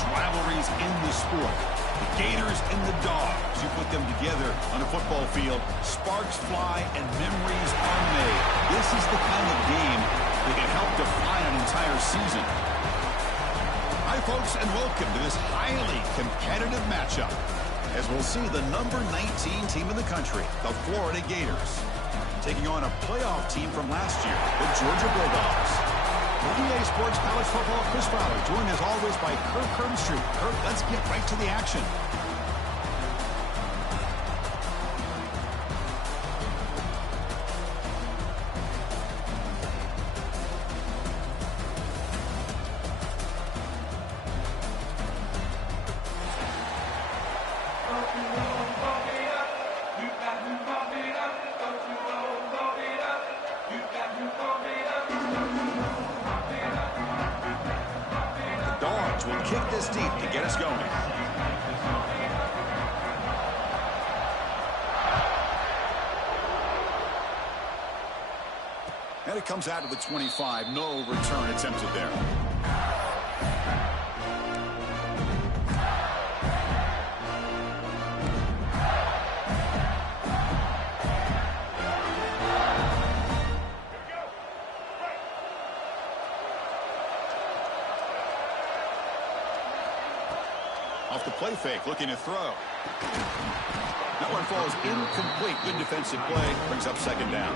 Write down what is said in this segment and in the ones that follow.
greatest rivalries in the sport. The Gators and the Dogs. You put them together on a football field, sparks fly and memories are made. This is the kind of game that can help define an entire season. Hi, folks, and welcome to this highly competitive matchup, as we'll see the number 19 team in the country, the Florida Gators, taking on a playoff team from last year, the Georgia Bulldogs. UGA Sports College Football, Chris Fowler, joined as always by Kirk Herbstreit. Kirk, let's get right to the action. Will kick this deep to get us going. And it comes out to the 25. No return attempted there. Off the play fake, looking to throw. That one falls incomplete. Good defensive play. Brings up second down.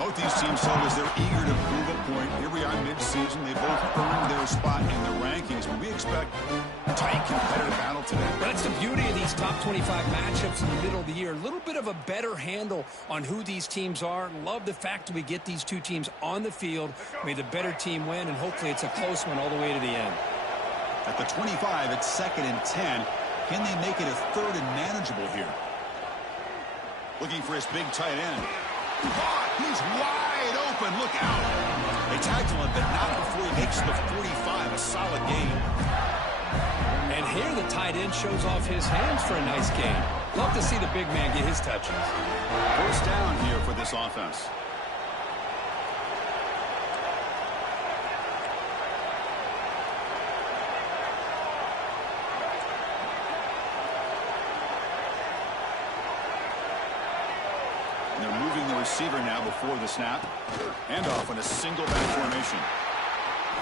Both these teams told us they're eager to prove a point. Here we are mid-season. They both earned their spot in the rankings, but we expect a tight, competitive battle today. That's the beauty of these top 25 matchups in the middle of the year. A little bit of a better handle on who these teams are. Love the fact that we get these two teams on the field. May the better team win, and hopefully it's a close one all the way to the end. At the 25, it's 2nd and 10. Can they make it a 3rd and manageable here? Looking for his big tight end. Caught! He's wide open. Look out. They tackle him, but not before he makes the 45. A solid gain. And here the tight end shows off his hands for a nice gain. Love to see the big man get his touches. First down here for this offense. They're moving the receiver now before the snap. Handoff in a single back formation.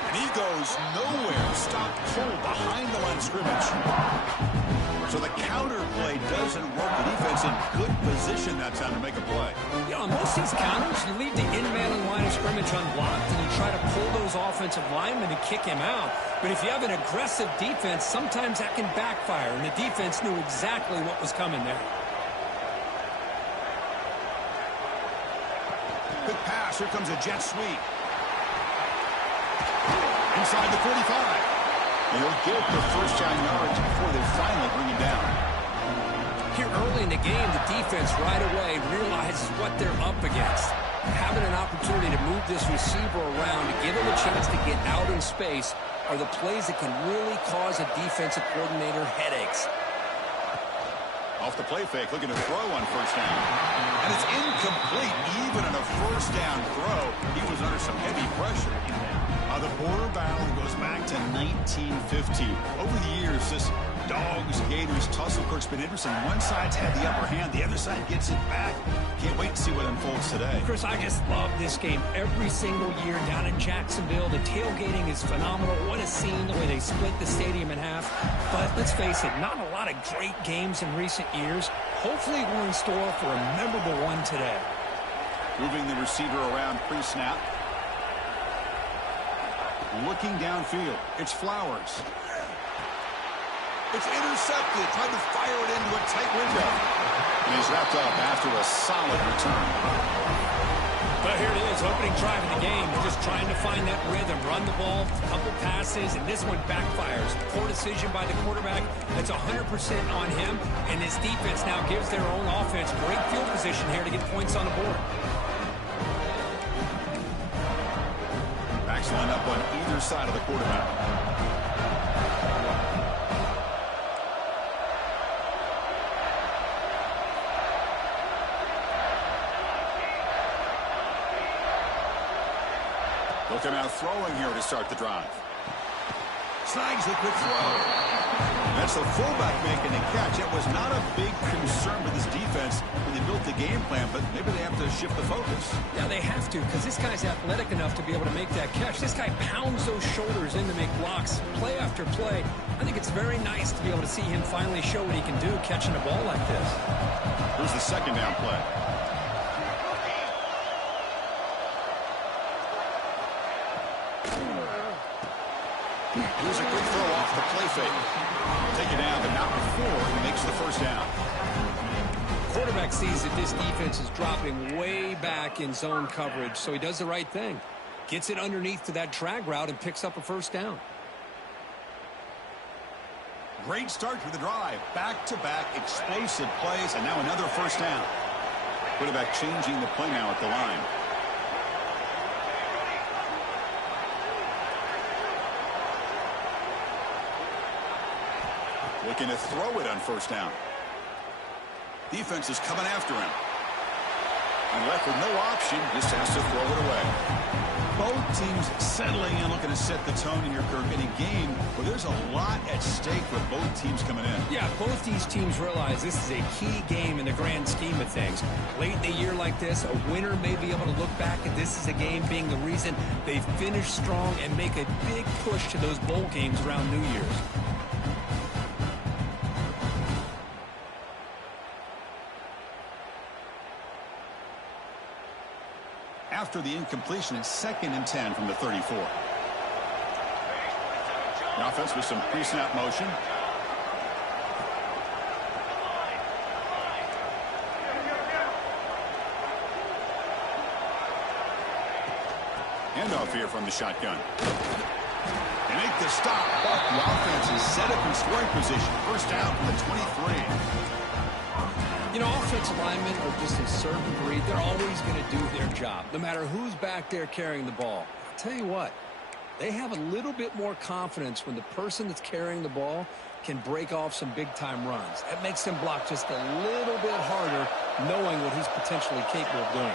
And he goes nowhere. Stopped cold behind the line of scrimmage. So the counter play doesn't work. The defense in good position that time to make a play. You know, on most of these counters, you leave the in-man and line of scrimmage unblocked, and you try to pull those offensive linemen and kick him out. But if you have an aggressive defense, sometimes that can backfire, and the defense knew exactly what was coming there. Quick pass. Here comes a jet sweep. Inside the 45. And he'll get the first down yards before they finally bring him down. Here early in the game, the defense right away realizes what they're up against. Having an opportunity to move this receiver around, to give him a chance to get out in space, are the plays that can really cause a defensive coordinator headaches. Off the play fake, looking to throw on first down. And it's incomplete, even on a first down throw. He was under some heavy pressure. The border battle goes back to 1950. Over the years, this Dogs-Gators tussle, Kirk's been interesting. One side's had the upper hand, the other side gets it back. Can't wait to see what unfolds today. Chris, I just love this game every single year down in Jacksonville. The tailgating is phenomenal. What a scene, the way they split the stadium in half. But let's face it, not a lot of great games in recent years. Hopefully we're in store for a memorable one today. Moving the receiver around pre-snap. Looking downfield. It's Flowers. It's intercepted. Tried to fire it into a tight window. And he's wrapped up after a solid return. But here it is, opening drive of the game. They're just trying to find that rhythm, run the ball, a couple passes, and this one backfires. Poor decision by the quarterback. That's 100% on him. And this defense now gives their own offense great field position here to get points on the board. Backs line up on either side of the quarterback. They'll come out throwing here to start the drive. snags the quick throw. That's the fullback making the catch. It was not a big concern with this defense when they built the game plan, but maybe they have to shift the focus. Yeah, they have to, because this guy's athletic enough to be able to make that catch. This guy pounds those shoulders in to make blocks, play after play. I think it's very nice to be able to see him finally show what he can do catching a ball like this. Here's the second down play. Here's a quick throw off the play fake. Take it down, but not before he makes the first down. Quarterback sees that this defense is dropping way back in zone coverage, so he does the right thing. Gets it underneath to that drag route and picks up a first down. Great start to the drive. Back-to-back explosive plays, and now another first down. Quarterback changing the play now at the line. Looking to throw it on first down. Defense is coming after him. And left with no option, just has to throw it away. Both teams settling in, looking to set the tone in your curve in a game where there's a lot at stake for both teams coming in. Yeah, both these teams realize this is a key game in the grand scheme of things. Late in a year like this, a winner may be able to look back at this as a game being the reason they finish strong and make a big push to those bowl games around New Year's. After the incompletion, it's 2nd and 10 from the 34. The offense with some pre-snap motion. Handoff here from the shotgun. They make the stop, but the offense is set up in scoring position. First down from the 23. You know, offensive linemen are just a certain breed. They're always going to do their job, no matter who's back there carrying the ball. I'll tell you what, they have a little bit more confidence when the person that's carrying the ball can break off some big-time runs. That makes them block just a little bit harder, knowing what he's potentially capable of doing.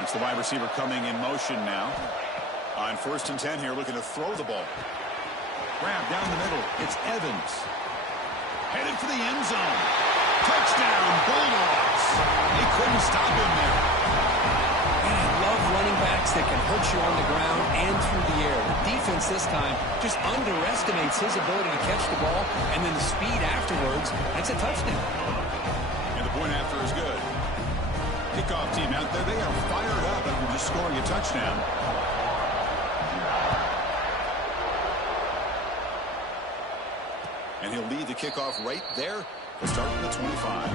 It's the wide receiver coming in motion now. On 1st and 10 here, looking to throw the ball. Grab down the middle. It's Evans. Headed for the end zone. Touchdown, Bulldogs. They couldn't stop him there. And I love running backs that can hurt you on the ground and through the air. The defense this time just underestimates his ability to catch the ball, and then the speed afterwards, that's a touchdown. And the point after is good. Kickoff team out there, they are fired up after just scoring a touchdown. And he'll lead the kickoff right there to start from the 25.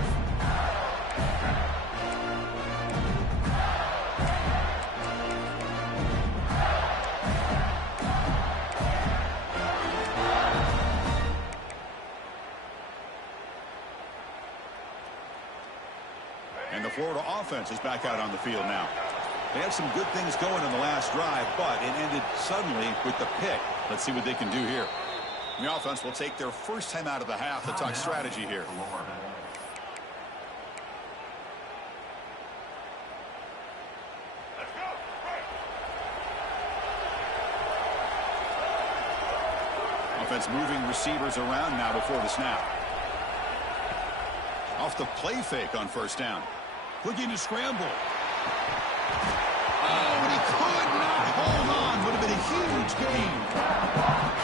And the Florida offense is back out on the field now. They had some good things going in the last drive, but it ended suddenly with the pick. Let's see what they can do here. The offense will take their first time out of the half to talk strategy here. Offense moving receivers around now before the snap. Off the play fake on first down. Looking to scramble. Oh, and he could not hold on. Would have been a huge gain.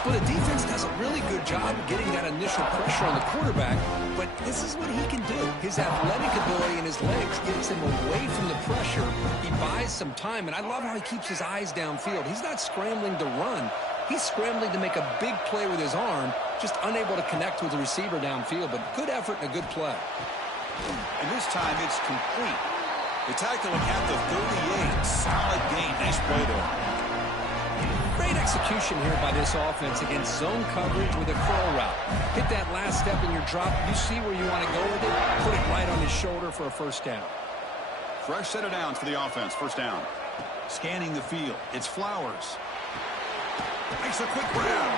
Well, the defense does a really good job of getting that initial pressure on the quarterback, but this is what he can do. His athletic ability and his legs gets him away from the pressure. He buys some time, and I love how he keeps his eyes downfield. He's not scrambling to run. He's scrambling to make a big play with his arm, just unable to connect with the receiver downfield, but good effort and a good play. And this time it's complete. The tackle at the 38. Solid gain. Nice play there. Great execution here by this offense against zone coverage with a curl route. Hit that last step in your drop. You see where you want to go with it. Put it right on his shoulder for a first down. Fresh set of downs for the offense. First down. Scanning the field. It's Flowers. Makes a quick grab.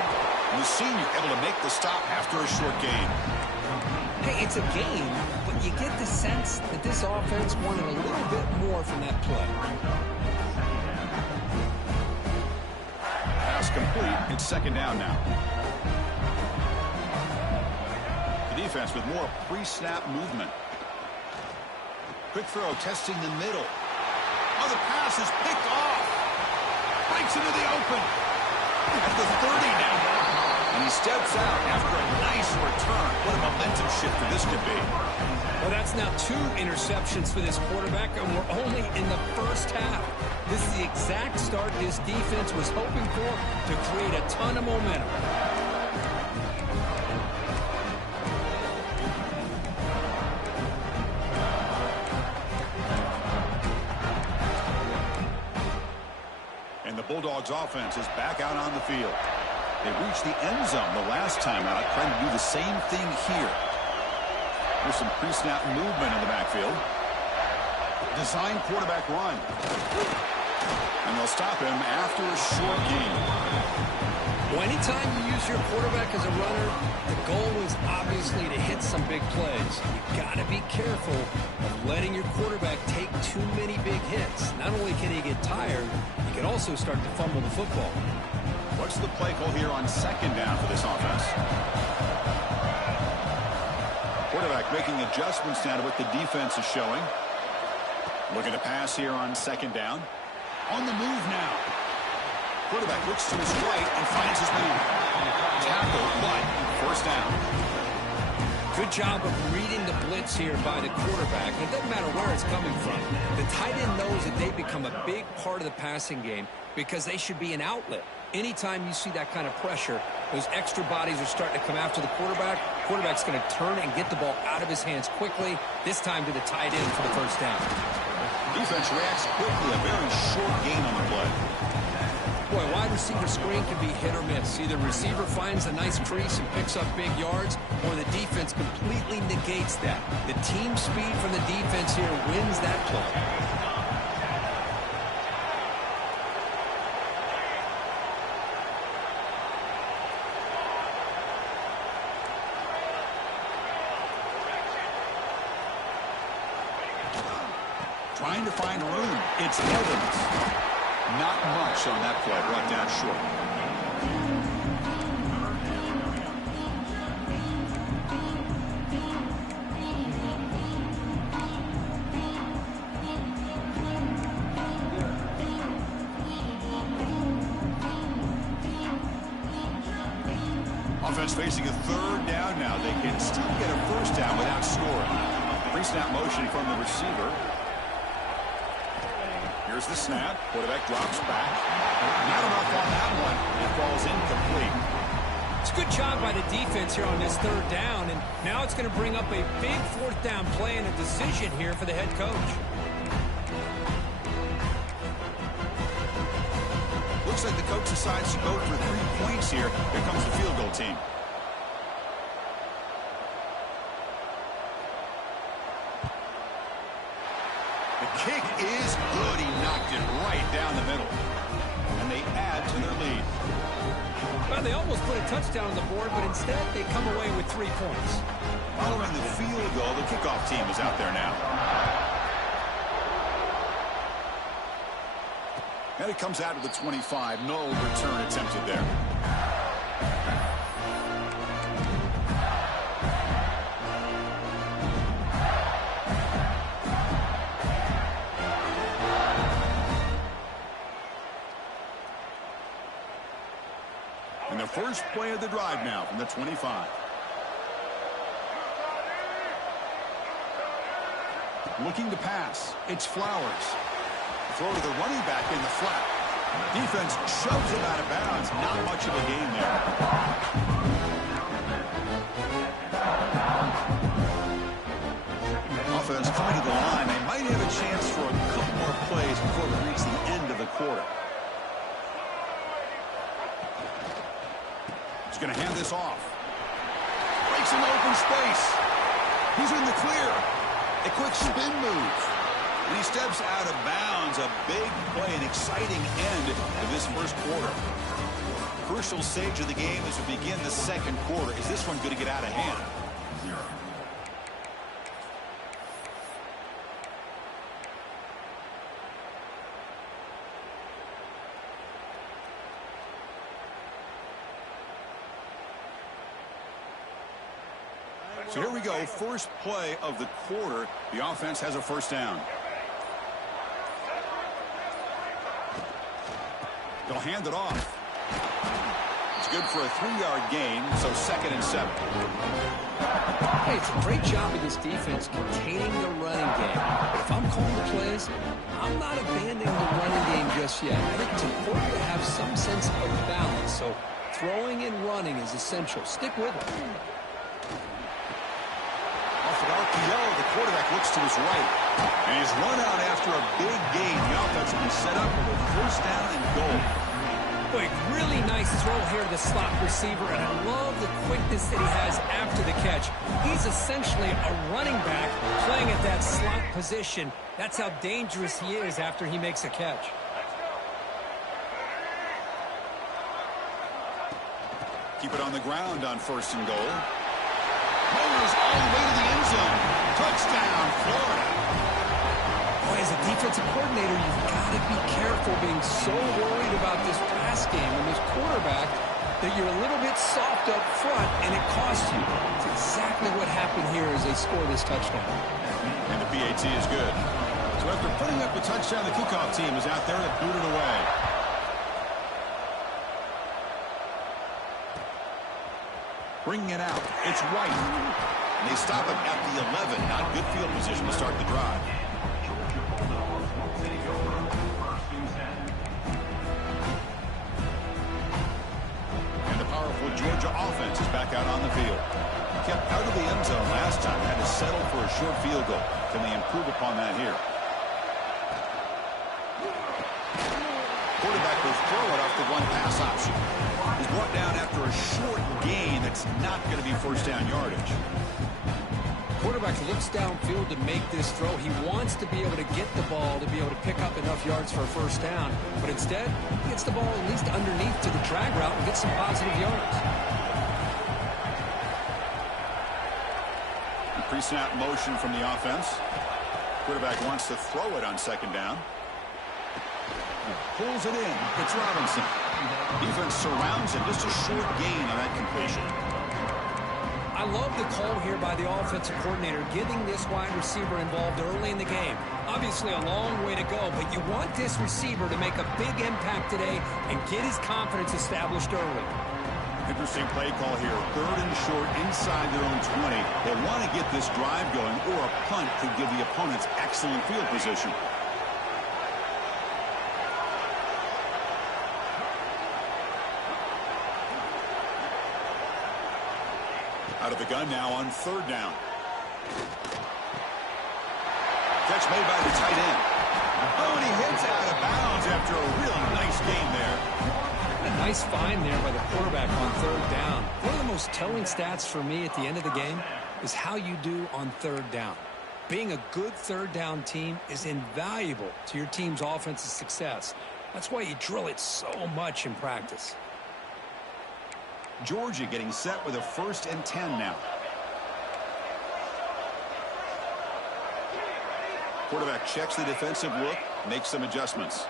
And the senior able to make the stop after a short gain. Hey, it's a game, but you get the sense that this offense wanted a little bit more from that play. Pass complete. It's second down now. The defense with more pre-snap movement. Quick throw, testing the middle. Oh, the pass is picked off. Breaks into the open. At the 30 now. And he steps out after a nice return. What a momentum shifter this could be. Well, that's now 2 interceptions for this quarterback, and we're only in the first half. This is the exact start this defense was hoping for to create a ton of momentum. And the Bulldogs offense is back out on the field. They reached the end zone the last time out, trying to do the same thing here. There's some pre-snap movement in the backfield. Design quarterback run. And they'll stop him after a short gain. Well, anytime you use your quarterback as a runner, the goal is obviously to hit some big plays. You've got to be careful of letting your quarterback take too many big hits. Not only can he get tired, he can also start to fumble the football. What's the play call here on second down for this offense? Quarterback making adjustments now to what the defense is showing. Looking to pass here on second down. On the move now. Quarterback looks to his right and finds his move. Tackle, but first down. Good job of reading the blitz here by the quarterback. It doesn't matter where it's coming from. The tight end knows that they become a big part of the passing game because they should be an outlet. Anytime you see that kind of pressure, those extra bodies are starting to come after the quarterback. Quarterback's going to turn and get the ball out of his hands quickly, this time to the tight end for the first down. Defense reacts quickly, a very short gain on the play. Boy, wide receiver screen can be hit or miss. Either receiver finds a nice crease and picks up big yards, or the defense completely negates that. The team speed from the defense here wins that play. Trying to find room. It's Evans. Not much on that play. Brought down short. Offense facing a third down now. They can still get a first down without scoring. Pre-snap motion from the receiver. Here's the snap. Quarterback drops back. Not enough on that one. It falls incomplete. It's a good job by the defense here on this third down, and now it's going to bring up a big fourth down play and a decision here for the head coach. Looks like the coach decides to go for 3 points here. Here comes the field goal team. The kick is good. He knocked it right down the middle. And they add to their lead. Well, they almost put a touchdown on the board, but instead they come away with 3 points. Following the field goal, the kickoff team is out there now. And it comes out of the 25. No return attempted there. And the first play of the drive now from the 25. Looking to pass. It's Flowers. Throw to the running back in the flat. Defense shoves him out of bounds. Not much of a gain there. Offense coming to the line. They might have a chance for a couple more plays before we reach the end of the quarter. He's going to hand this off. Breaks into open space. He's in the clear. A quick spin move. And he steps out of bounds. A big play, an exciting end to this first quarter. Crucial stage of the game as we begin the second quarter. Is this one going to get out of hand? So here we go. First play of the quarter. The offense has a first down. They'll hand it off. It's good for a 3-yard gain, so 2nd and 7. Hey, it's a great job of this defense containing the running game. But if I'm calling the plays, I'm not abandoning the running game just yet. I think it's important to have some sense of balance. So throwing and running is essential. Stick with it. Off an RPO, the quarterback looks to his right. And he's run out after a big gain. The offense will be set up with a first down and goal. Boy, really nice throw here to the slot receiver, and I love the quickness that he has after the catch. He's essentially a running back playing at that slot position. That's how dangerous he is after he makes a catch. Keep it on the ground on 1st and goal. Motors all the way to the end zone. Touchdown, Florida. Boy, as a defensive coordinator, you've got to be careful being so worried about this pass game and this quarterback that you're a little bit soft up front and it costs you. It's exactly what happened here as they score this touchdown. And the PAT is good. So after putting up the touchdown, the kickoff team is out there to boot it away. Bringing it out. It's White. And they stop it at the 11. Not good field position to start the drive. And the powerful Georgia offense is back out on the field. Kept out of the end zone last time. Had to settle for a short field goal. Can they improve upon that here? Quarterback will throw it off the one pass option. He's brought down after a short gain that's not going to be first down yardage. Quarterback looks downfield to make this throw. He wants to be able to get the ball to be able to pick up enough yards for a first down. But instead, he gets the ball at least underneath to the drag route and gets some positive yards. Pre-snap motion from the offense. Quarterback wants to throw it on 2nd down. Pulls it in. It's Robinson. Defense surrounds him. Just a short gain on that completion. I love the call here by the offensive coordinator, getting this wide receiver involved early in the game. Obviously a long way to go, but you want this receiver to make a big impact today and get his confidence established early. Interesting play call here. 3rd and short inside their own 20. They want to get this drive going, or a punt could give the opponents excellent field position. Out of the gun now on 3rd down. Catch made by the tight end. Oh, and he hits out of bounds after a really nice gain there. A nice find there by the quarterback on 3rd down. One of the most telling stats for me at the end of the game is how you do on 3rd down. Being a good 3rd down team is invaluable to your team's offensive success. That's why you drill it so much in practice. Georgia getting set with a 1st and 10 now. Quarterback checks the defensive look, makes some adjustments.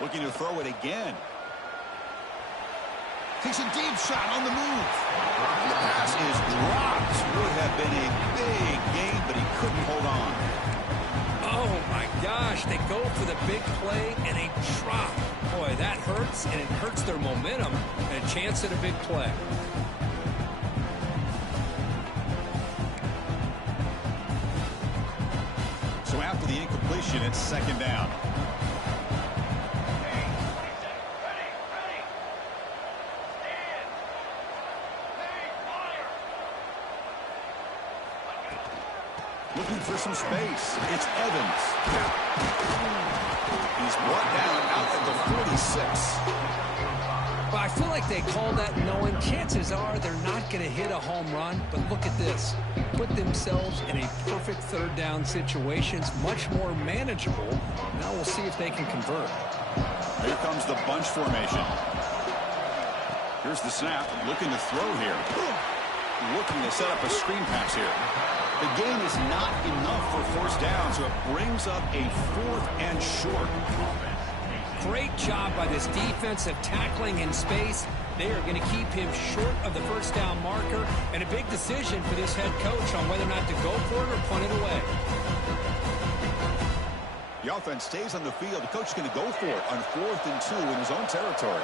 Looking to throw it again. Takes a deep shot on the move. The pass is dropped. Would have been a big gain, but he couldn't hold on. Oh, my gosh. They go for the big play, and they drop. Boy, that hurts, and it hurts their momentum and a chance at a big play. So after the incompletion, it's 2nd down. Looking for some space. It's Evans. He's brought down out at the 46. Well, I feel like they called that knowing chances are they're not going to hit a home run. But look at this. Put themselves in a perfect 3rd down situation. It's much more manageable. Now we'll see if they can convert. Here comes the bunch formation. Here's the snap. Looking to throw here. Looking to set up a screen pass here. The gain is not enough for first down, so it brings up a 4th and short. Great job by this defensive tackling in space. They are going to keep him short of the first down marker, and a big decision for this head coach on whether or not to go for it or punt it away. The offense stays on the field. The coach is going to go for it on 4th and 2 in his own territory.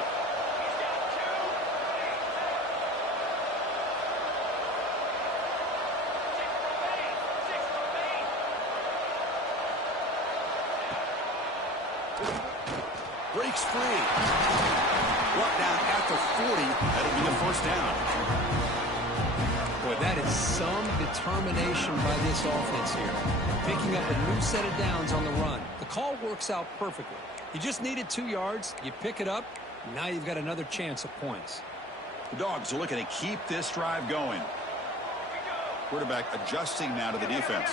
Breaks free. Brought down at the 40. That'll be the first down. Boy, that is some determination by this offense here. Picking up a new set of downs on the run. The call works out perfectly. You just needed 2 yards. You pick it up. Now you've got another chance at points. The Dogs are looking to keep this drive going. Quarterback adjusting now to the defense.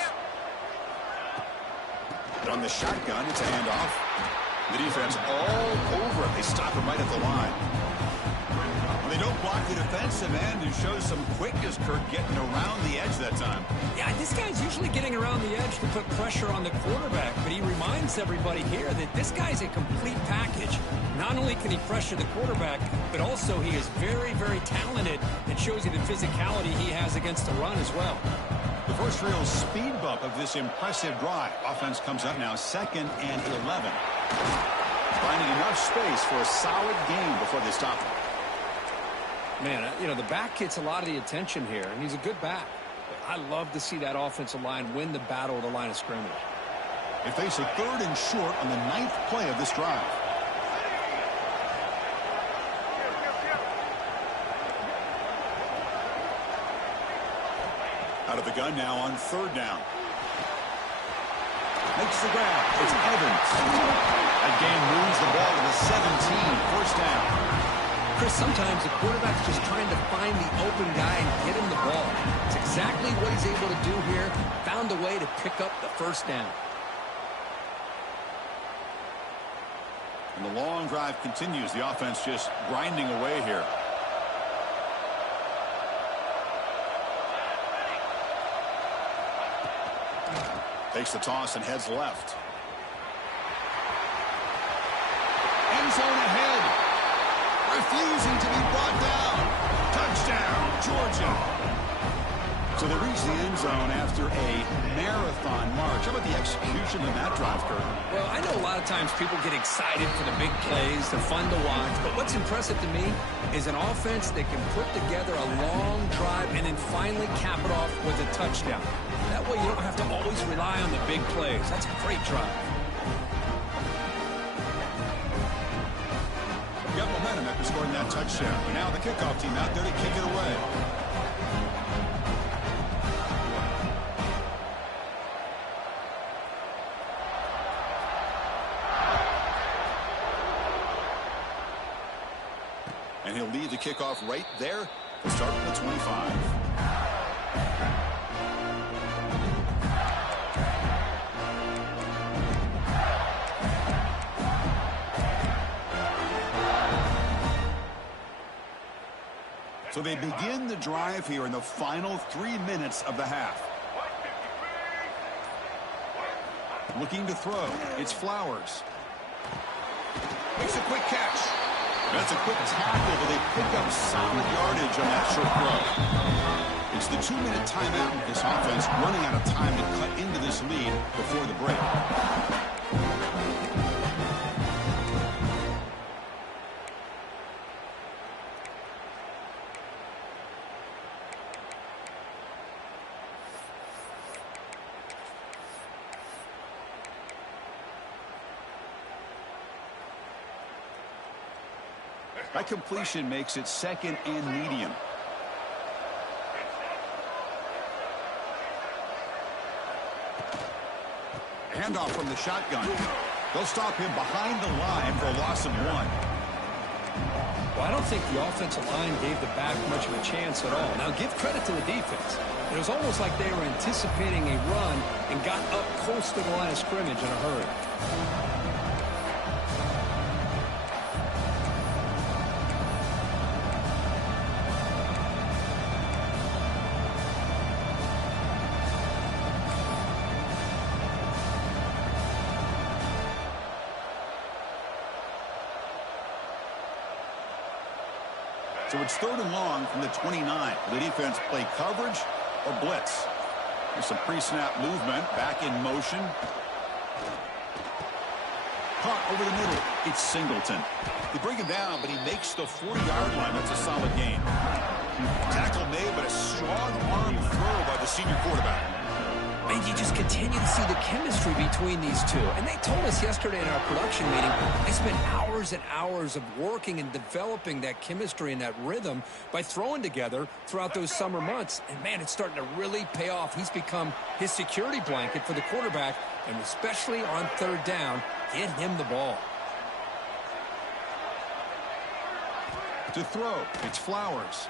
On the shotgun, it's a handoff. The defense all over it. They stop him right at the line. Well, they don't block the defensive end and shows some quickness, Kirk, getting around the edge that time. Yeah, this guy's usually getting around the edge to put pressure on the quarterback, but he reminds everybody here that this guy's a complete package. Not only can he pressure the quarterback, but also he is very, very talented and shows you the physicality he has against the run as well. The first real speed bump of this impressive drive. Offense comes up now 2nd and 11. Finding enough space for a solid gain before they stop him. Man, you know, the back gets a lot of the attention here, and he's a good back. I love to see that offensive line win the battle at the line of scrimmage. They face a 3rd and short on the 9th play of this drive. Out of the gun now on 3rd down. Makes the grab. It's Evans. That game moves the ball to the 17. First down. Chris, sometimes the quarterback's just trying to find the open guy and get him the ball. It's exactly what he's able to do here. Found a way to pick up the first down. And the long drive continues. The offense just grinding away here. Takes the toss and heads left. End zone ahead. Refusing to be brought down. Touchdown, Georgia. So they reach the end zone after a marathon march. How about the execution of that drive, Kurt? Well, I know a lot of times people get excited for the big plays. They're fun to watch. But what's impressive to me is an offense that can put together a long drive and then finally cap it off with a touchdown. That way you don't have to always rely on the big plays. That's a great drive. Got momentum after scoring that touchdown. Now the kickoff team out there to kick it away. And he'll lead the kickoff right there to start at the 25. So they begin the drive here in the final 3 minutes of the half. Looking to throw. It's Flowers. Makes a quick catch. That's a quick tackle, but they pick up solid yardage on that short throw. It's the 2-minute timeout. This offense running out of time to cut into this lead before the break. That completion makes it 2nd and medium. Handoff from the shotgun. They'll stop him behind the line for a loss of 1. Well, I don't think the offensive line gave the back much of a chance at all. Now, give credit to the defense. It was almost like they were anticipating a run and got up close to the line of scrimmage in a hurry. So it's 3rd and long from the 29. The defense play coverage or blitz. There's some pre-snap movement. Back in motion. Caught over the middle. It's Singleton. They bring him down, but he makes the 40-yard line. That's a solid gain. Tackle made, but a strong arm throw by the senior quarterback. And you just continue to see the chemistry between these two. And they told us yesterday in our production meeting, they spent hours and hours of working and developing that chemistry and that rhythm by throwing together throughout those summer months. And, man, it's starting to really pay off. He's become his security blanket for the quarterback, and especially on 3rd down, get him the ball. To throw, it's Flowers.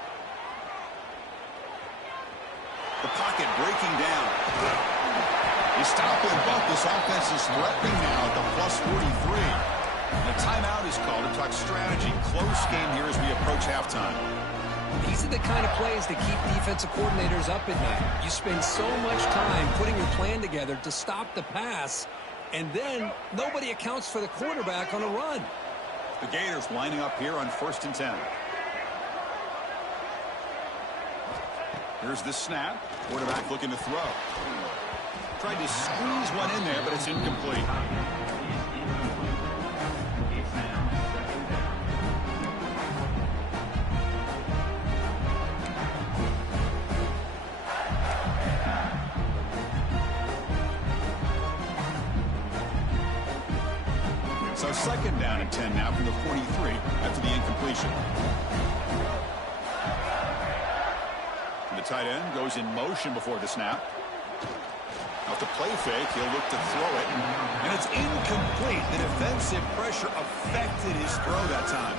The pocket breaking down. They stop him, but this offense is threatening now at the plus 43. And a timeout is called to talk strategy. Close game here as we approach halftime. These are the kind of plays that keep defensive coordinators up at night. You spend so much time putting your plan together to stop the pass, and then nobody accounts for the quarterback on a run. The Gators lining up here on 1st and 10. Here's the snap. Quarterback looking to throw. Tried to squeeze one in there, but it's incomplete. So 2nd down and 10 now from the 43 after the incompletion. The tight end goes in motion before the snap. Off the play fake, he'll look to throw it. And it's incomplete. The defensive pressure affected his throw that time.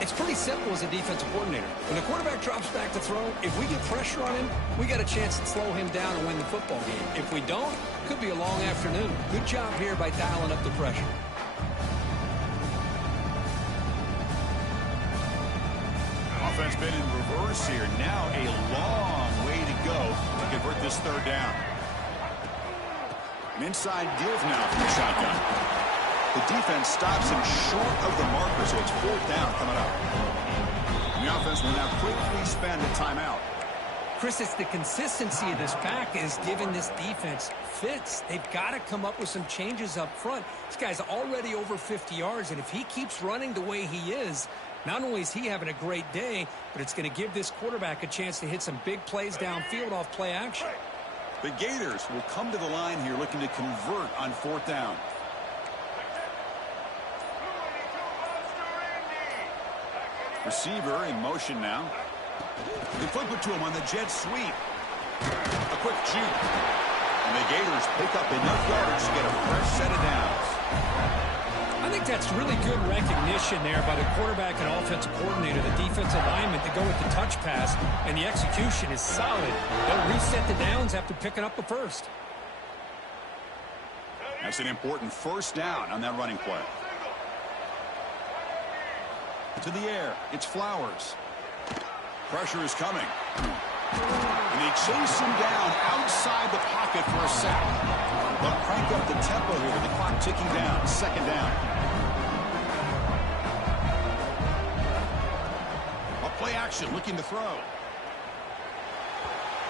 It's pretty simple as a defensive coordinator. When the quarterback drops back to throw, if we get pressure on him, we got a chance to slow him down and win the football game. If we don't, it could be a long afternoon. Good job here by dialing up the pressure. Offense been in reverse here. Now a long way to go to convert this 3rd down. An inside give now from the shotgun. The defense stops him short of the marker, so it's 4th down coming up. And the offense will now quickly spend a timeout. Chris, it's the consistency of this pack is giving this defense fits. They've got to come up with some changes up front. This guy's already over 50 yards, and if he keeps running the way he is, not only is he having a great day, but it's going to give this quarterback a chance to hit some big plays downfield off play action. The Gators will come to the line here looking to convert on 4th down. Receiver in motion now. They flip it to him on the jet sweep. A quick juke. And the Gators pick up enough yardage to get a fresh set of downs. I think that's really good recognition there by the quarterback and offensive coordinator, the defensive lineman, to go with the touch pass, and the execution is solid. They'll reset the downs after picking up the first. That's an important 1st down on that running play. To the air, it's Flowers. Pressure is coming. And they chase him down outside the pocket for a sack. They'll crank up the tempo here with the clock ticking down. 2nd down. A play action looking to throw.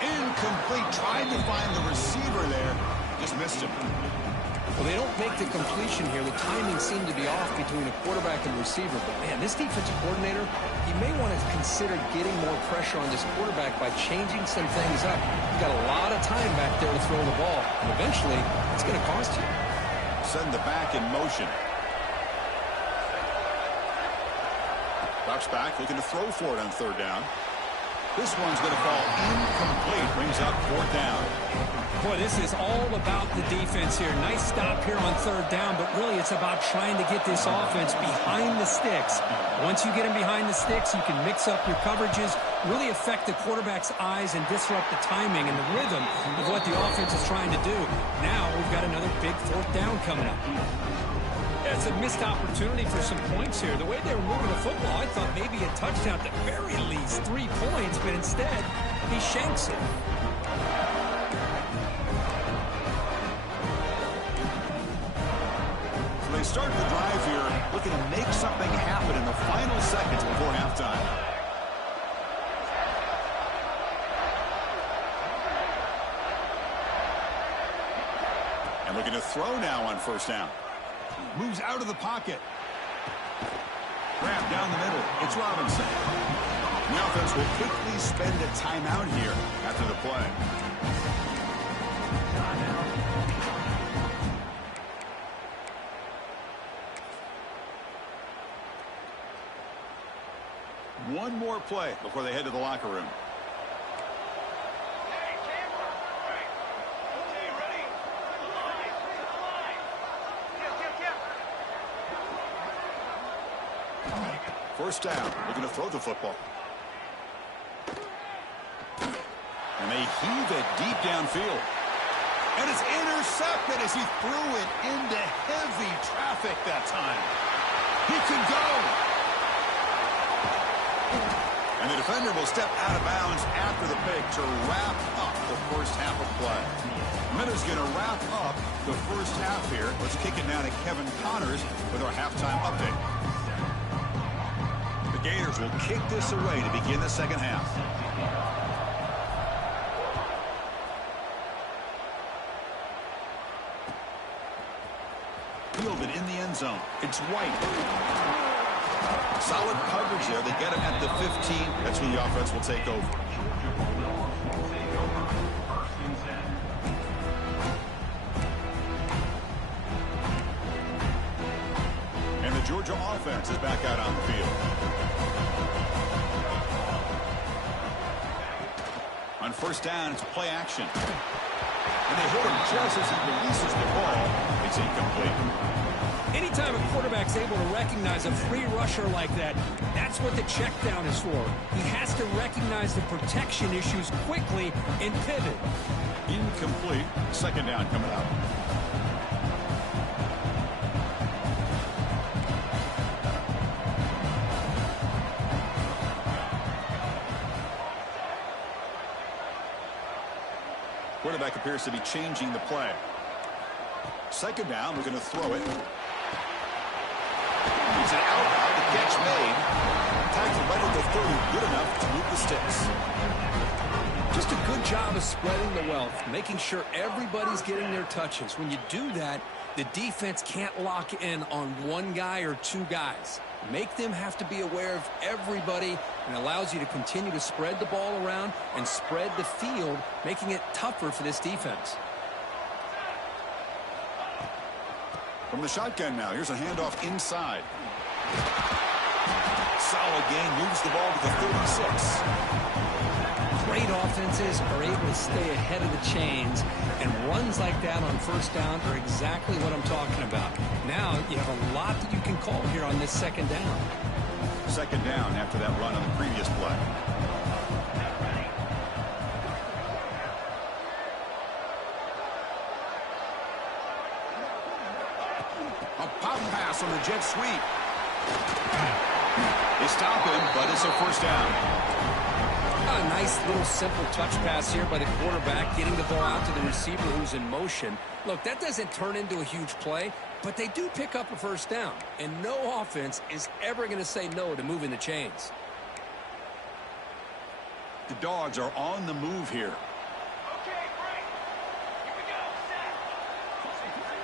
Incomplete. Tried to find the receiver there. Just missed him. Well, they don't make the completion here. The timing seemed to be off between the quarterback and the receiver. But, man, this defensive coordinator, he may want to consider getting more pressure on this quarterback by changing some things up. You've got a lot of time back there to throw the ball. And eventually, it's going to cost you. Send the back in motion. Drops back, looking to throw for it on 3rd down. This one's going to fall incomplete. Brings up 4th down. Boy, this is all about the defense here. Nice stop here on 3rd down, but really it's about trying to get this offense behind the sticks. Once you get them behind the sticks, you can mix up your coverages, really affect the quarterback's eyes and disrupt the timing and the rhythm of what the offense is trying to do. Now we've got another big 4th down coming up. It's a missed opportunity for some points here. The way they were moving the football, I thought maybe a touchdown, at the very least 3 points, but instead he shanks it. So they start the drive here looking to make something happen in the final seconds before halftime. Looking to throw now on first down. Moves out of the pocket. Grab down the middle. It's Robinson. The offense will quickly spend a timeout here after the play. One more play before they head to the locker room. First down, looking to throw the football. And they heave it deep downfield. And it's intercepted as he threw it into heavy traffic that time. He can go. And the defender will step out of bounds after the pick to wrap up the first half of play. Minutes going to wrap up the first half here. Let's kick it now to Kevin Connors with our halftime update. The Gators will kick this away to begin the second half. Fielded in the end zone. It's White. Solid coverage there. They get him at the 15. That's when the offense will take over. And the Georgia offense is back out on the field. On first down, it's play action. And they hit him just as he releases the ball. It's incomplete. Anytime a quarterback's able to recognize a free rusher like that, that's what the check down is for. He has to recognize the protection issues quickly and pivot. Incomplete. Second down coming up. Quarterback appears to be changing the play. Second down, we're going to throw it. It's an out route, the catch made. Tackle right at the 30, good enough to move the sticks. Just a good job of spreading the wealth, making sure everybody's getting their touches. When you do that, the defense can't lock in on one guy or two guys. Make them have to be aware of everybody, and allows you to continue to spread the ball around and spread the field, making it tougher for this defense. From the shotgun now, here's a handoff inside. Solid gain, moves the ball to the 36. Great offenses are able to stay ahead of the chains, and runs like that on first down are exactly what I'm talking about. Now you have a lot that you can call here on this second down. Second down after that run on the previous play. A pop pass on the jet sweep. They stop him, but it's a first down. A nice little simple touch pass here by the quarterback, getting the ball out to the receiver who's in motion. Look, that doesn't turn into a huge play, but they do pick up a first down, and no offense is ever going to say no to moving the chains. The Dogs are on the move here.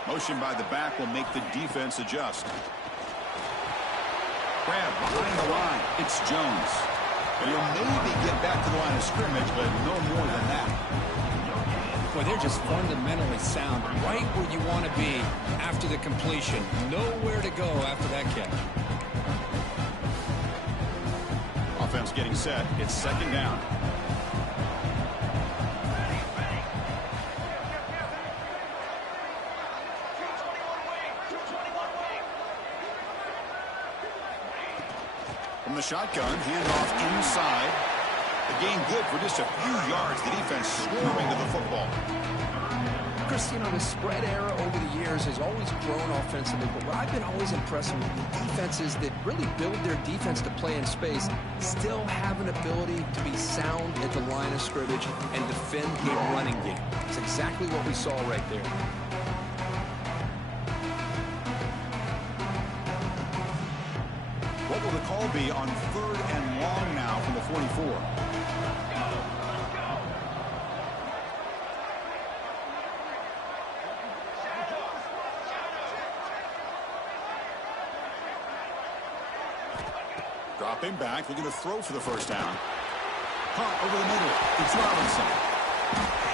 Motion by the back will make the defense adjust. Grab behind the line. It's Jones. And he'll maybe get back to the line of scrimmage, but no more than that. Boy, they're just fundamentally sound, right where you want to be after the completion. Nowhere to go after that catch. Offense getting set. It's second down. From the shotgun, handoff inside. The gain good for just a few yards. The defense swarming to the football. Chris, you know, the spread era over the years has always grown offensively, but what I've been always impressed with defenses that really build their defense to play in space still have an ability to be sound at the line of scrimmage and defend a running game. It's exactly what we saw right there. What will the call be on third and long now from the 44? Dropping back, looking to throw for the first down. Caught over the middle. It's Robinson.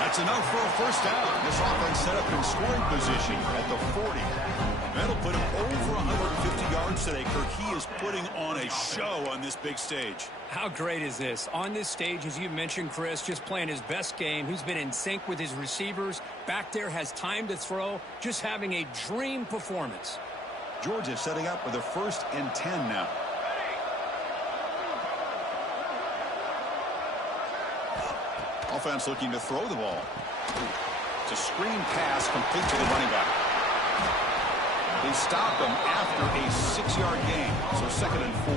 That's enough for a first down. This offense set up in scoring position at the 40. That'll put him over 150 yards today. Kirk, he is putting on a show on this big stage. How great is this? On this stage, as you mentioned, Chris, just playing his best game. He's been in sync with his receivers. Back there, has time to throw. Just having a dream performance. Georgia setting up with a 1st and 10 now. Offense looking to throw the ball. It's a screen pass complete to the running back. They stop him after a 6-yard gain, so 2nd and 4.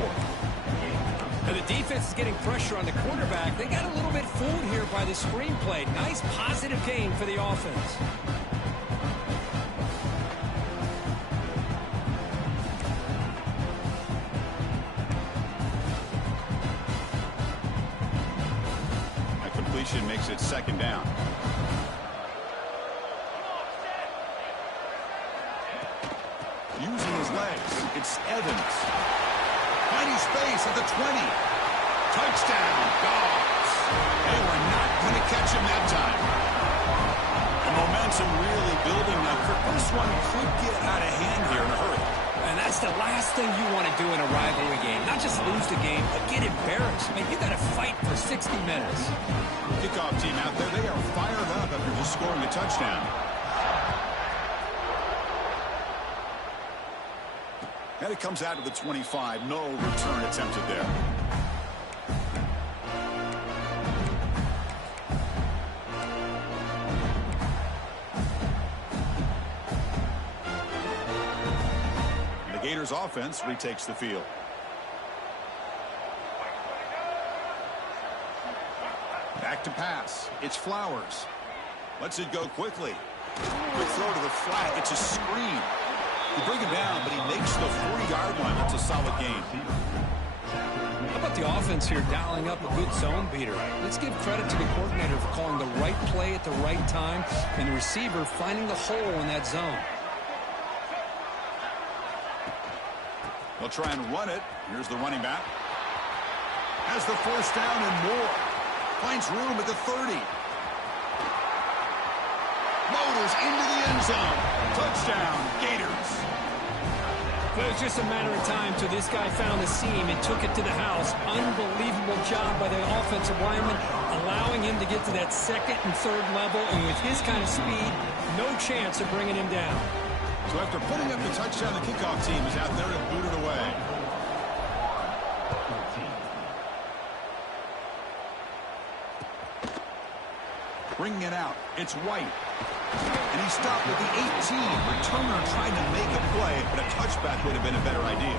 Now the defense is getting pressure on the quarterback. They got a little bit fooled here by the screen play. Nice positive gain for the offense. That completion makes it 2nd down. Using his legs, it's Evans. Finding space at the 20. Touchdown, Dogs. They were not going to catch him that time. The momentum really building now. This one could get out of hand here in a hurry. And that's the last thing you want to do in a rivalry game. Not just lose the game, but get embarrassed. I mean, you got to fight for 60 minutes. Kickoff team out there, they are fired up after just scoring a touchdown. And it comes out to the 25. No return attempted there. The Gators offense retakes the field. Back to pass. It's Flowers. Lets it go quickly. Quick throw to the flat. It's a screen. You bring him down, but he makes the 40-yard line. That's a solid gain. How about the offense here dialing up a good zone beater? Let's give credit to the coordinator for calling the right play at the right time and the receiver finding the hole in that zone. They'll try and run it. Here's the running back. Has the 1st down and more. Finds room at the 30. Motors into the end zone. Touchdown, Gators. But it was just a matter of time till this guy found a seam and took it to the house. Unbelievable job by the offensive lineman, allowing him to get to that 2nd and 3rd level. And with his kind of speed, no chance of bringing him down. So after putting up the touchdown, the kickoff team is out there to boot it away. Bringing it out. It's White. And he stopped at the 18. Returner trying to make a play, but a touchback would have been a better idea.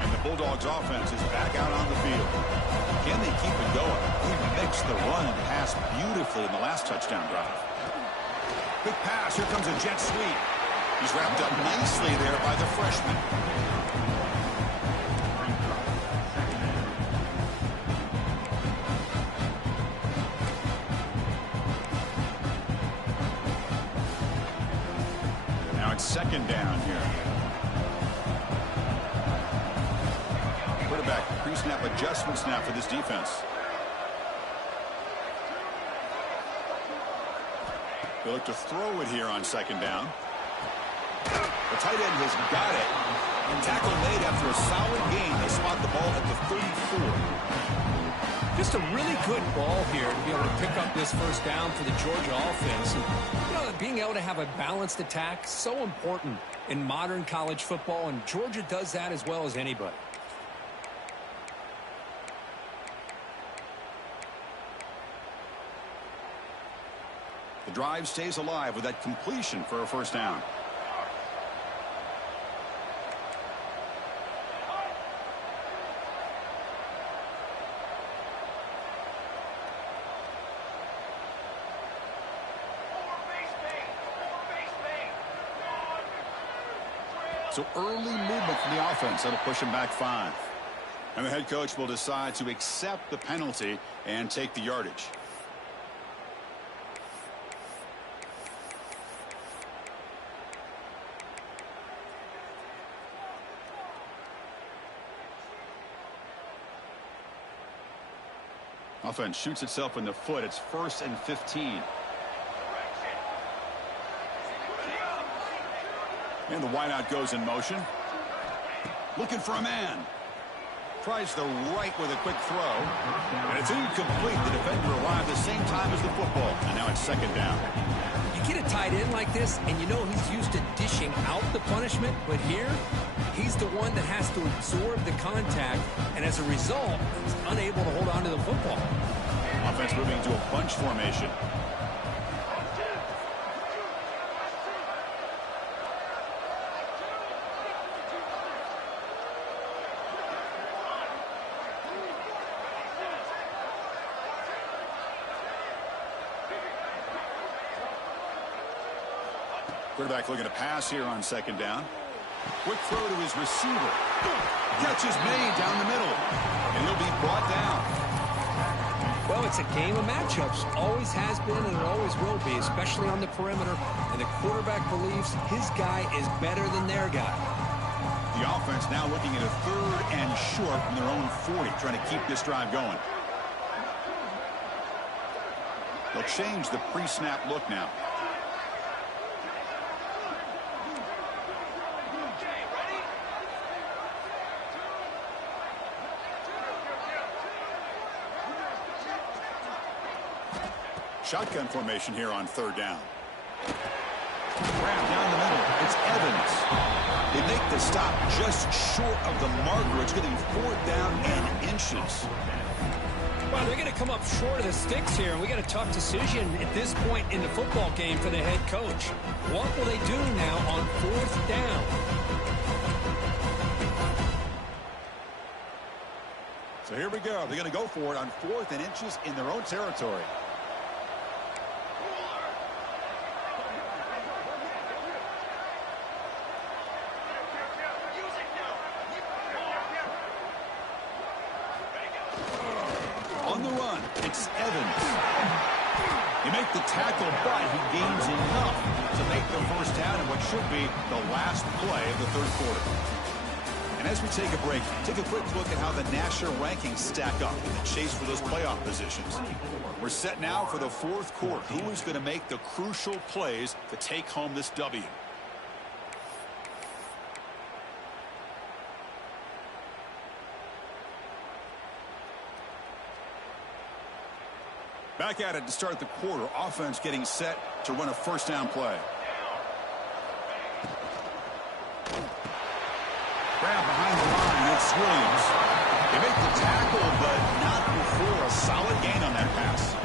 And the Bulldogs offense is back out on the field. Can they keep it going? He mixed the run and pass beautifully in the last touchdown drive. Quick pass. Here comes a jet sweep. He's wrapped up nicely there by the freshman. Now it's 2nd down here. Quarterback pre-snap adjustment snap for this defense. They look to throw it here on 2nd down. The tight end has got it. And tackle made after a solid gain. They spot the ball at the 34. Just a really good ball here to be able to pick up this 1st down for the Georgia offense. And, being able to have a balanced attack, so important in modern college football, and Georgia does that as well as anybody. The drive stays alive with that completion for a 1st down. So early movement from the offense. That'll push him back 5. And the head coach will decide to accept the penalty and take the yardage. Offense shoots itself in the foot. It's 1st and 15. And the wideout goes in motion. Looking for a man. Tries the right with a quick throw. And it's incomplete. The defender arrived the same time as the football. And now it's 2nd down. You get a tight end like this, and you know he's used to dishing out the punishment. But here, he's the one that has to absorb the contact. And as a result, he's unable to hold on to the football. Offense moving to a bunch formation. Quarterback looking to pass here on 2nd down. Quick throw to his receiver. Catch is made down the middle. And he'll be brought down. Well, it's a game of matchups. Always has been and it always will be, especially on the perimeter. And the quarterback believes his guy is better than their guy. The offense now looking at a 3rd and short from their own 40, trying to keep this drive going. They'll change the pre-snap look now. Shotgun formation here on 3rd down. Grab down the middle. It's Evans. They make the stop just short of the marker. It's getting 4th down and inches. Well, they're going to come up short of the sticks here, and we got a tough decision at this point in the football game for the head coach. What will they do now on 4th down? So here we go. They're going to go for it on 4th and inches in their own territory. On the run, it's Evans. He makes the tackle, but he gains enough to make the 1st down in what should be the last play of the 3rd quarter. And as we take a break, take a quick look at how the national rankings stack up in the chase for those playoff positions. We're set now for the 4th quarter. Who is going to make the crucial plays to take home this W? Back at it to start the quarter. Offense getting set to run a 1st down play. Grab behind the line. It's Williams. They make the tackle, but not before a solid gain on that pass.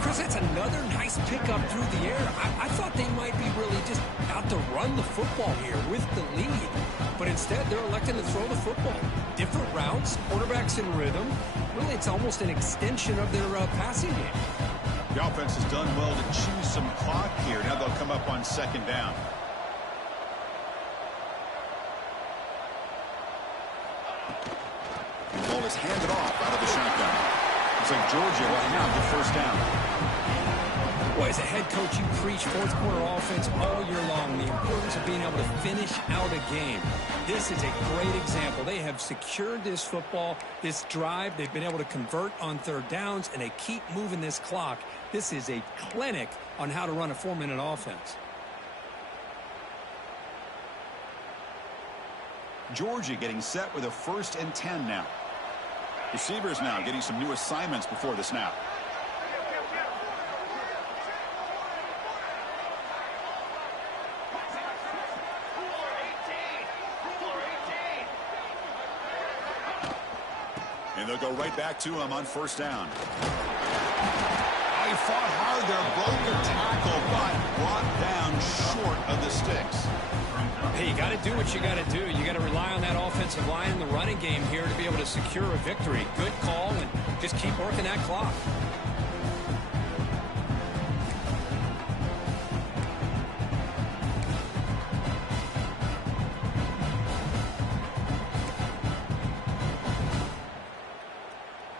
Chris, that's another nice pickup through the air. I thought they might be really just out to run the football here with the lead. But instead, they're electing to throw the football. Different routes, quarterbacks in rhythm. Really, it's almost an extension of their passing game. The offense has done well to choose some clock here. Now they'll come up on 2nd down. The ball is handed off out of the shotgun. Looks like Georgia will have the 1st down. Boy, as a head coach, you preach 4th quarter offense all year long. The importance of being able to finish out a game. This is a great example. They have secured this football, this drive. They've been able to convert on 3rd downs, and they keep moving this clock. This is a clinic on how to run a 4-minute offense. Georgia getting set with a 1st and 10 now. Receivers now getting some new assignments before the snap. And they'll go right back to him on 1st down. He fought hard there, broke the tackle, but brought down short of the sticks. Hey, you got to do what you got to do. You got to rely on that offensive line in the running game here to be able to secure a victory. Good call, and just keep working that clock.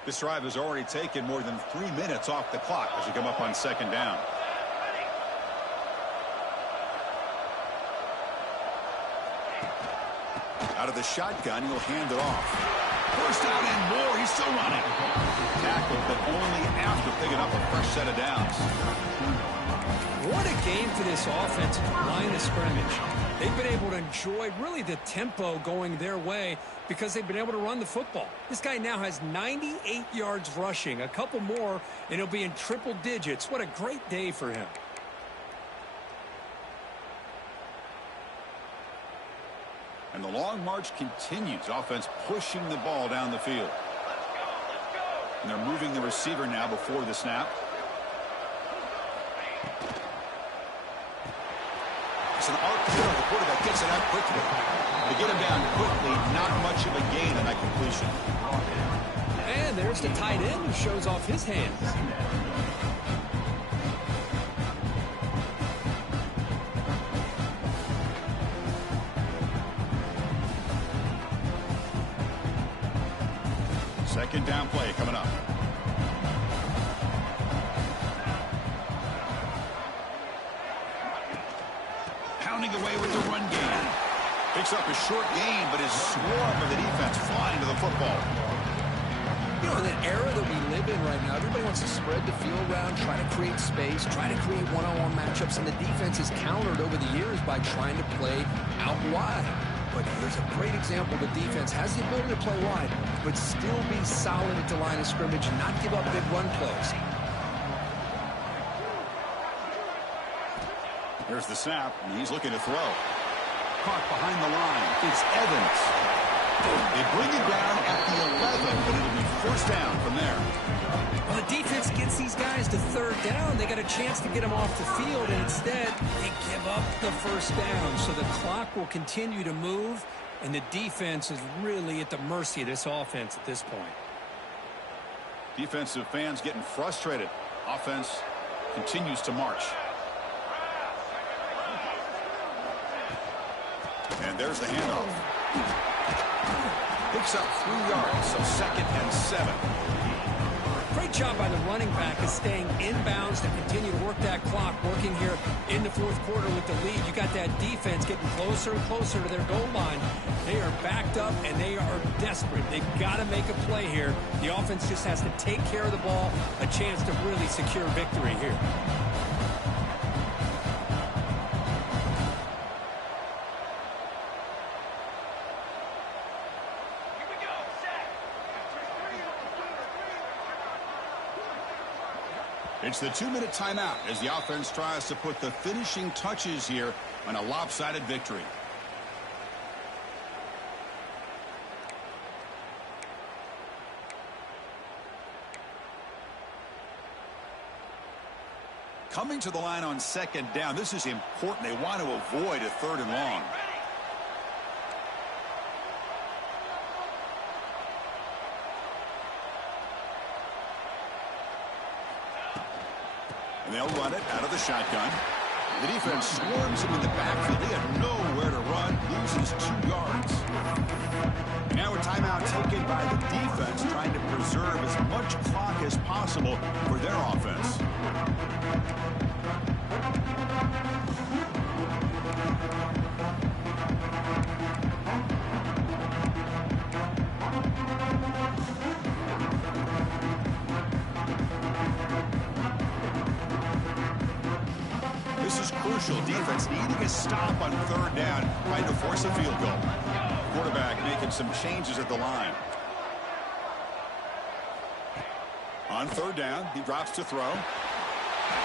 This drive has already taken more than 3 minutes off the clock as you come up on 2nd down. Out of the shotgun, he'll hand it off. First down and more. He's still running. Tackled, but only after picking up a fresh set of downs. What a game for this offensive line of scrimmage. They've been able to enjoy really the tempo going their way because they've been able to run the football. This guy now has 98 yards rushing, a couple more, and he'll be in triple digits. What a great day for him. And the long march continues. Offense pushing the ball down the field. And they're moving the receiver now before the snap. It's an arc throw. The quarterback gets it out quickly. They get him down quickly. Not much of a gain on that completion. And there's the tight end who shows off his hands. Second down play coming up. Pounding away with the run game. Picks up a short gain, but his swarm of the defense flying to the football. You know, in the era that we live in right now, everybody wants to spread the field around, try to create space, try to create one-on-one matchups, and the defense has countered over the years by trying to play out wide. But here's a great example. The defense has the ability to play wide, but still be solid at the line of scrimmage and not give up big run plays. Here's the snap, and he's looking to throw. Caught behind the line. It's Evans. They bring it down at the 11, but it'll be first down from there. Well, the defense gets these guys to third down. They got a chance to get them off the field, and instead they give up the first down. So the clock will continue to move, and the defense is really at the mercy of this offense at this point. Defensive fans getting frustrated. Offense continues to march. And there's the handoff. Picks up 3 yards, so 2nd and 7. Great job by the running back of staying inbounds to continue to work that clock, working here in the fourth quarter with the lead. You got that defense getting closer and closer to their goal line. They are backed up, and they are desperate. They've got to make a play here. The offense just has to take care of the ball, a chance to really secure victory here. It's the 2-minute timeout as the offense tries to put the finishing touches here on a lopsided victory. Coming to the line on 2nd down. This is important. They want to avoid a 3rd and long. And they'll run it out of the shotgun. The defense swarms him in the backfield. He had nowhere to run, loses 2 yards. And now a timeout taken by the defense, trying to preserve as much clock as possible for their offense. Crucial defense needing a stop on 3rd down, trying to force a field goal. Quarterback making some changes at the line. On 3rd down, he drops to throw.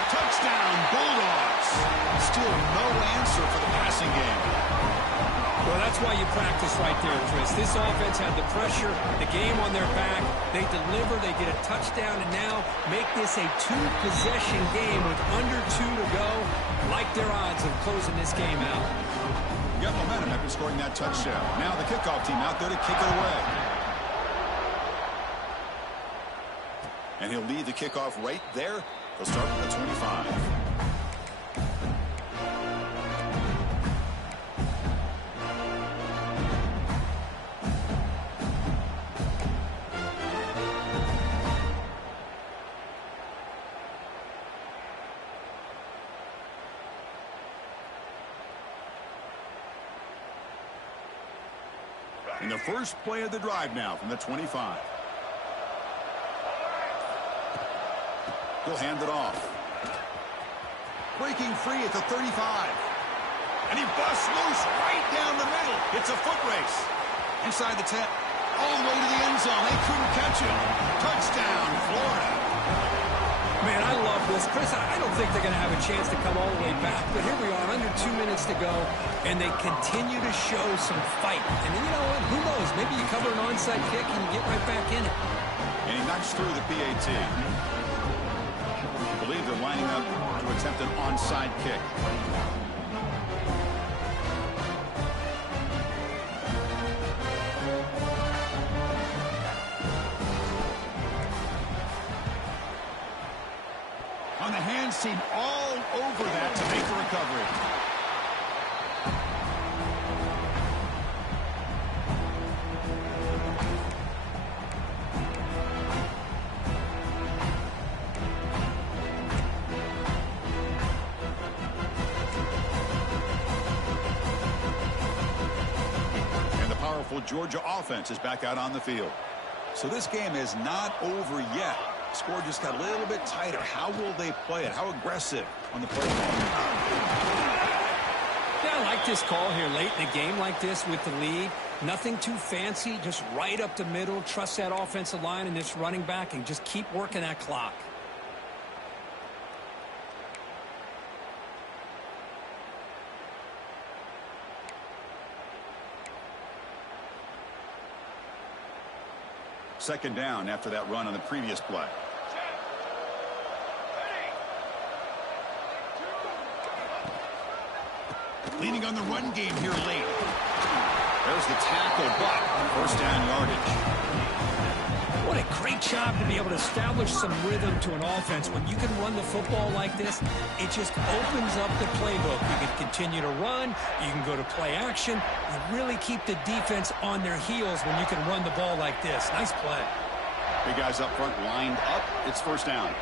Touchdown, Bulldogs. Still no answer for the passing game. Well, that's why you practice right there, Chris. This offense had the pressure, the game on their back. They deliver, they get a touchdown, and now make this a 2-possession game with under 2 to go. Like their odds of closing this game out. You got momentum after scoring that touchdown. Now the kickoff team out there to kick it away. And he'll lead the kickoff right there. They'll start from the 25. And the first play of the drive now from the 25. He'll hand it off. Breaking free at the 35. And he busts loose right down the middle. It's a foot race. Inside the 10. All the way to the end zone. They couldn't catch him. Touchdown, Florida. Man, I love this. Chris, I don't think they're going to have a chance to come all the way back. But here we are, under 2 minutes to go, and they continue to show some fight. And you know what? Who knows? Maybe you cover an onside kick and you get right back in it. And he knocks through the PAT. I believe they're lining up to attempt an onside kick. On the hands team all over that to make the recovery. And the powerful Georgia offense is back out on the field. So this game is not over yet. Score just got a little bit tighter. How will they play it? How aggressive on the play? Yeah, I like this call here late in a game like this with the lead. Nothing too fancy, just right up the middle. Trust that offensive line and this running back and just keep working that clock. Second down after that run on the previous play. Leaning on the run game here late. There's the tackle, but first down yardage. What a great job to be able to establish some rhythm to an offense. When you can run the football like this, it just opens up the playbook. You can continue to run. You can go to play action. You really keep the defense on their heels when you can run the ball like this. Nice play. Big guys up front lined up. It's first down.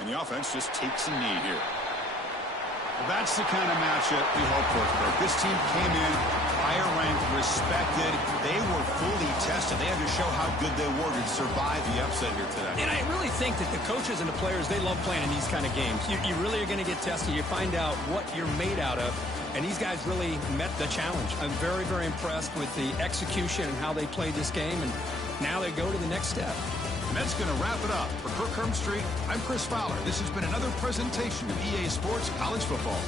And the offense just takes a knee here. Well, that's the kind of matchup we hope for. This team came in, higher ranked, respected. They were fully tested. They had to show how good they were to survive the upset here today. And I really think that the coaches and the players, they love playing in these kind of games. You really are going to get tested. You find out what you're made out of. And these guys really met the challenge. I'm very, very impressed with the execution and how they played this game. And now they go to the next step. And that's going to wrap it up. For Kirk Street, I'm Chris Fowler. This has been another presentation of EA Sports College Football.